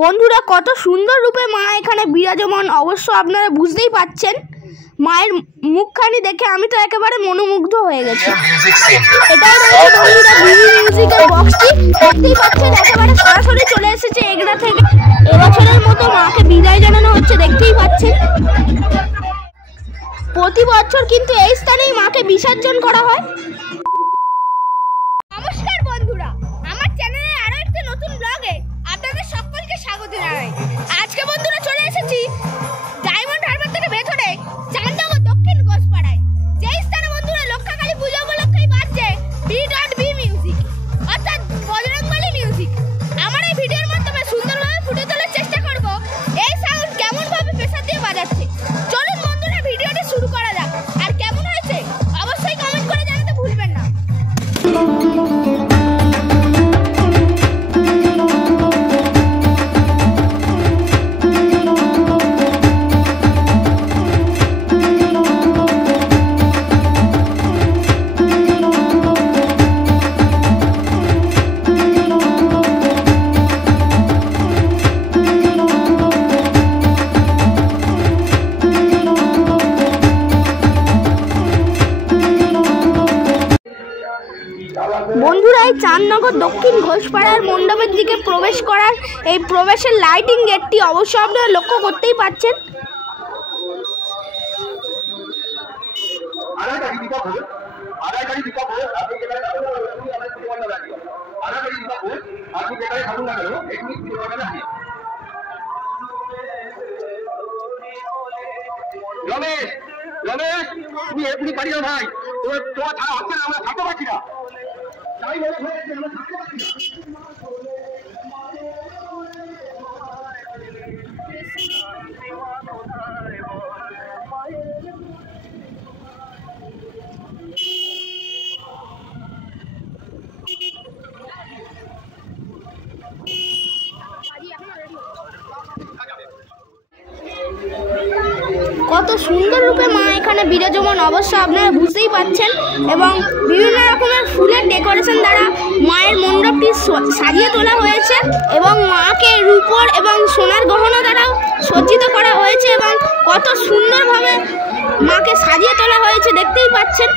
বন্ধুরা কত সুন্দর রূপে মা এখানে বিরাজমান, অবশ্য আপনারা বুঝতেই পাচ্ছেন। মায়ের মুখখানি দেখে আমি তো একেবারে মনোমুগ্ধ হয়ে গেছি। এটাই রয়েছে বন্ধুরা বিবি মিউজিকের বক্সটি, দেখতেই পাচ্ছেন একেবারে সরাসরি চলে এসেছে এগরা থেকে। এবছরের মতো মাকে বিদায় জানানো হচ্ছে, দেখতেই পাচ্ছেন। প্রতি বছর কিন্তু এই স্থানেই মাকে বিসর্জন করা হয়। নমস্কার বন্ধুরা, আমার চ্যানেলে আরো একটা নতুন ব্লগে আপনাদের সকলকে স্বাগত জানাই। আজকে বন্ধুরা চলে এসেছি ডায়মন্ড হারবার থেকে ভেতরে চাঁদনগর দক্ষিণ ঘোষপাড়ায়, যেই স্থানে বন্ধুরা লক্ষ্মীকালী পুজো উপলক্ষে বাজছে বি.বি মিউজিক অর্থাৎ বজরংবলী মিউজিক। আমার এই ভিডিওর মাধ্যমে সুন্দরভাবে ফুটে তোলার চেষ্টা করব এই সাউন্ড কেমন ভাবে প্রেসার দিয়ে বাজাচ্ছে। চলুন বন্ধুরা ভিডিওটি শুরু করা যাক। আর কেমন হয়েছে অবশ্যই কমেন্ট করে জানাতে ভুলবেন না। বন্ধুরা এই চাঁদনগর দক্ষিণ ঘোষপাড়ার মণ্ডপের দিকে প্রবেশ করার এই প্রবেশের লাইটিং গেটটি অবশ্য আপনারা লক্ষ্য করতেই পাচ্ছেন। রমেশ, তুমি এখনই বাড়ি যাও ভাই, তোমার ছাড়া হচ্ছে না, আমরা থাকতে পারছি না। কত সুন্দর রূপে মা এখানে বিরাজমান, অবশ্য আপনারা বুঝতেই পাচ্ছেন। এবং বিভিন্ন রকমের ফুলের ডেকোরেশন দ্বারা মায়ের মণ্ডপটি সাজিয়ে তোলা হয়েছে এবং মাকে রূপোর এবং সোনার গহনা দ্বারাও সজ্জিত করা হয়েছে এবং কত সুন্দরভাবে মাকে সাজিয়ে তোলা হয়েছে, দেখতেই পাচ্ছেন।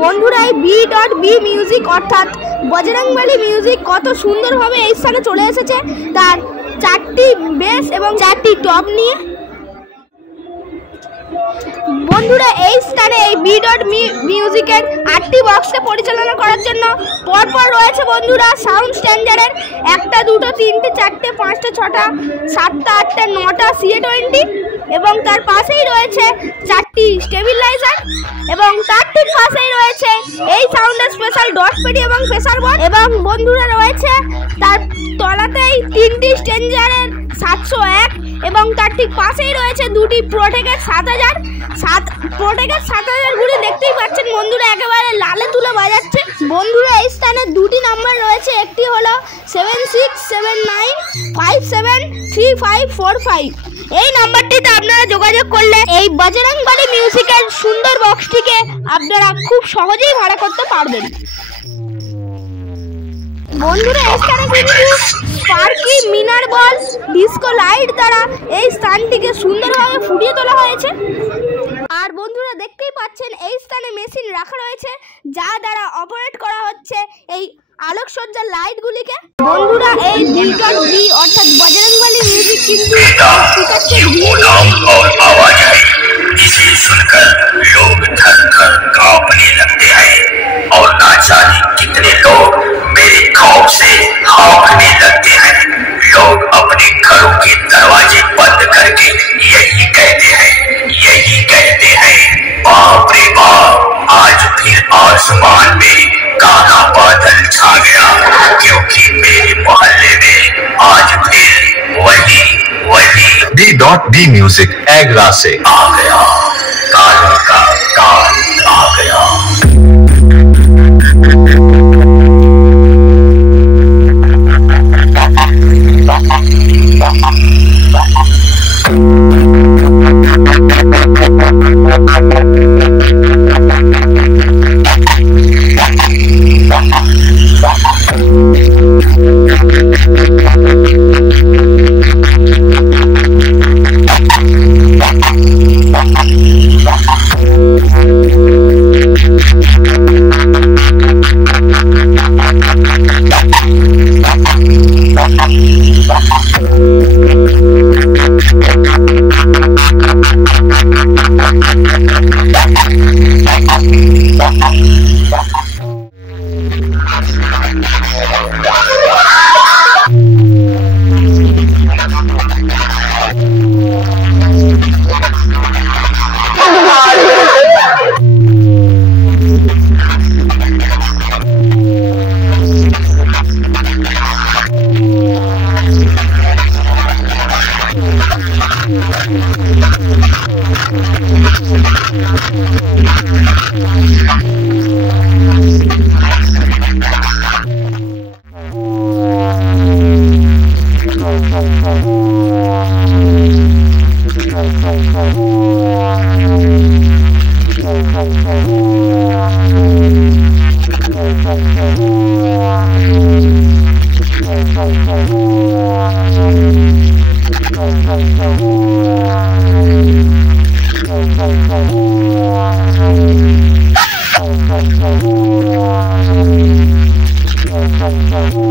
বন্ধুরা এই বি.বি মিউজিক অর্থাৎ বজরংবলী মিউজিক কত সুন্দরভাবে এই স্থানে চলে এসেছে তার 4টি বেস এবং 4টি টপ নিয়ে। বন্ধুরা এই স্থানে এই বি.বি মিউজিকের 8টি বক্সকে পরিচালনা করার জন্য পরপর রয়েছে বন্ধুরা সাউন্ড স্ট্যান্ডার্ডের 1টা 2টো 3টে 4টে 5টা 6টা 7টা 8টা 9টা CA20 এবং তার পাশেই রয়েছে 4টি স্টেবিলাইজার এবং তার ঠিক পাশেই রয়েছে এই সাউন্ডের স্পেশাল ডট পেডি এবং প্রেসার বোর্ড এবং বন্ধুরা রয়েছে তার তলাতেই 3টি স্ট্যান্ডার্ডের 701 এবং তার ঠিক পাশেই রয়েছে 2টি প্রোটেকের 7000 প্রোটেকের 7000 ঘুরে দেখতেই পাচ্ছেন বন্ধুরা একেবারে লালে তুলে বাজাচ্ছে। বন্ধুরা এই স্থানে 2টি নাম্বার রয়েছে, একটি হলো 7679573545। এই নাম্বারটিতে আপনারা যোগাযোগ করলে এই বজরংবলী মিউজিকের সুন্দর বক্সটিকে আপনারা খুব সহজেই ভাড়া করতে পারবেন। বন্ধুরা এই স্থানে কিন্তু স্পার্কি মিনার বল ডিস্কো লাইট দ্বারা এই স্থানটিকে সুন্দরভাবে ফুটিয়ে তোলা হয়েছে। আর বন্ধুরা দেখতেই পাচ্ছেন এই স্থানে মেশিন রাখা রয়েছে যা দ্বারা অপারেট করা হচ্ছে এই আলোকসজ্জার লাইটগুলিকে। বন্ধুরা এই বি.বি অর্থাৎ বজরংবলী মিউজিক কিন্তু इसे सुनकर लोग थर-थर कांपने लगते हैं और ना जाने कितने लोग मेरे खौफ से हाँफने लगते हैं। लोग अपने घरों के दरवाजे बंद करके यही कहते हैं बाप रे बाप, आज फिर आसमान में काला बादल छा गया, क्योंकि मेरे मोहल्ले में आज फिर वही बी.बी म्यूजिक एगरा से आ गया, कालों का काल आ गया। Bye. Remix.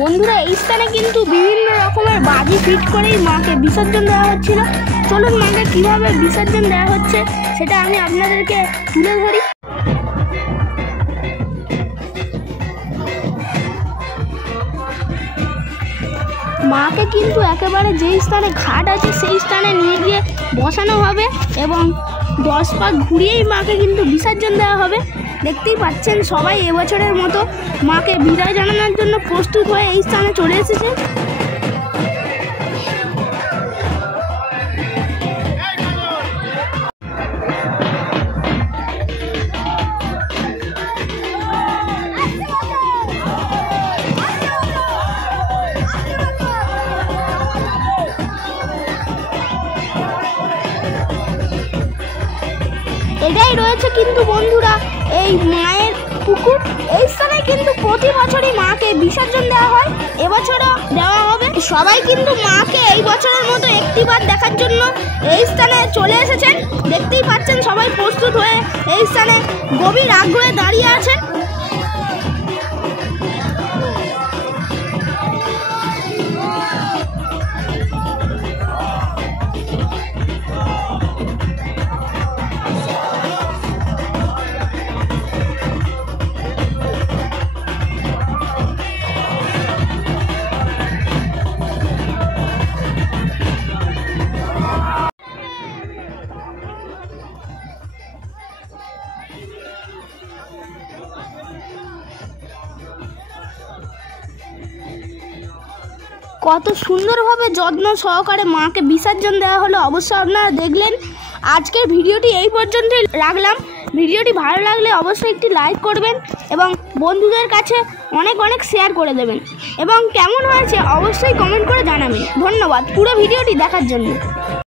বন্ধুরা এই স্থানে কিন্তু বিভিন্ন রকমের বাজি ফিট করেই মাকে বিসর্জন দেওয়া হচ্ছিল। চলুন মাকে কিভাবে বিসর্জন দেওয়া হচ্ছে সেটা আমি আপনাদেরকে তুলে ধরি। মাকে কিন্তু একেবারে যেই স্থানে ঘাট আছে সেই স্থানে নিয়ে গিয়ে বসানো হবে এবং 10 পা ঘুরিয়েই মাকে কিন্তু বিসর্জন দেওয়া হবে। দেখতেই পাচ্ছেন সবাই এবছরের মতো মাকে বিদায় জানানোর জন্য প্রস্তুত হয়ে এই স্থানে চলে এসেছে। এটাই স্থানেই রয়েছে কিন্তু বন্ধুরা এই মায়ের পুকুর। এই স্থানে কিন্তু প্রতি বছরই মাকে বিসর্জন দেওয়া হয়, এবছরও দেওয়া হবে। সবাই কিন্তু মাকে এই বছরের মতো একটিবার দেখার জন্য এই স্থানে চলে এসেছেন। দেখতেই পাচ্ছেন সবাই প্রস্তুত হয়ে এই স্থানে গভীর আগ্রহে দাঁড়িয়ে আছেন। কত সুন্দরভাবে যত্ন সহকারে মাকে বিসর্জন দেওয়া হলো, অবশ্যই আপনারা দেখলেন। আজকের ভিডিওটি এই পর্যন্তই রাখলাম। ভিডিওটি ভালো লাগলে অবশ্যই একটি লাইক করবেন এবং বন্ধুদের কাছে অনেক অনেক শেয়ার করে দেবেন এবং কেমন হয়েছে অবশ্যই কমেন্ট করে জানাবেন। ধন্যবাদ পুরো ভিডিওটি দেখার জন্য।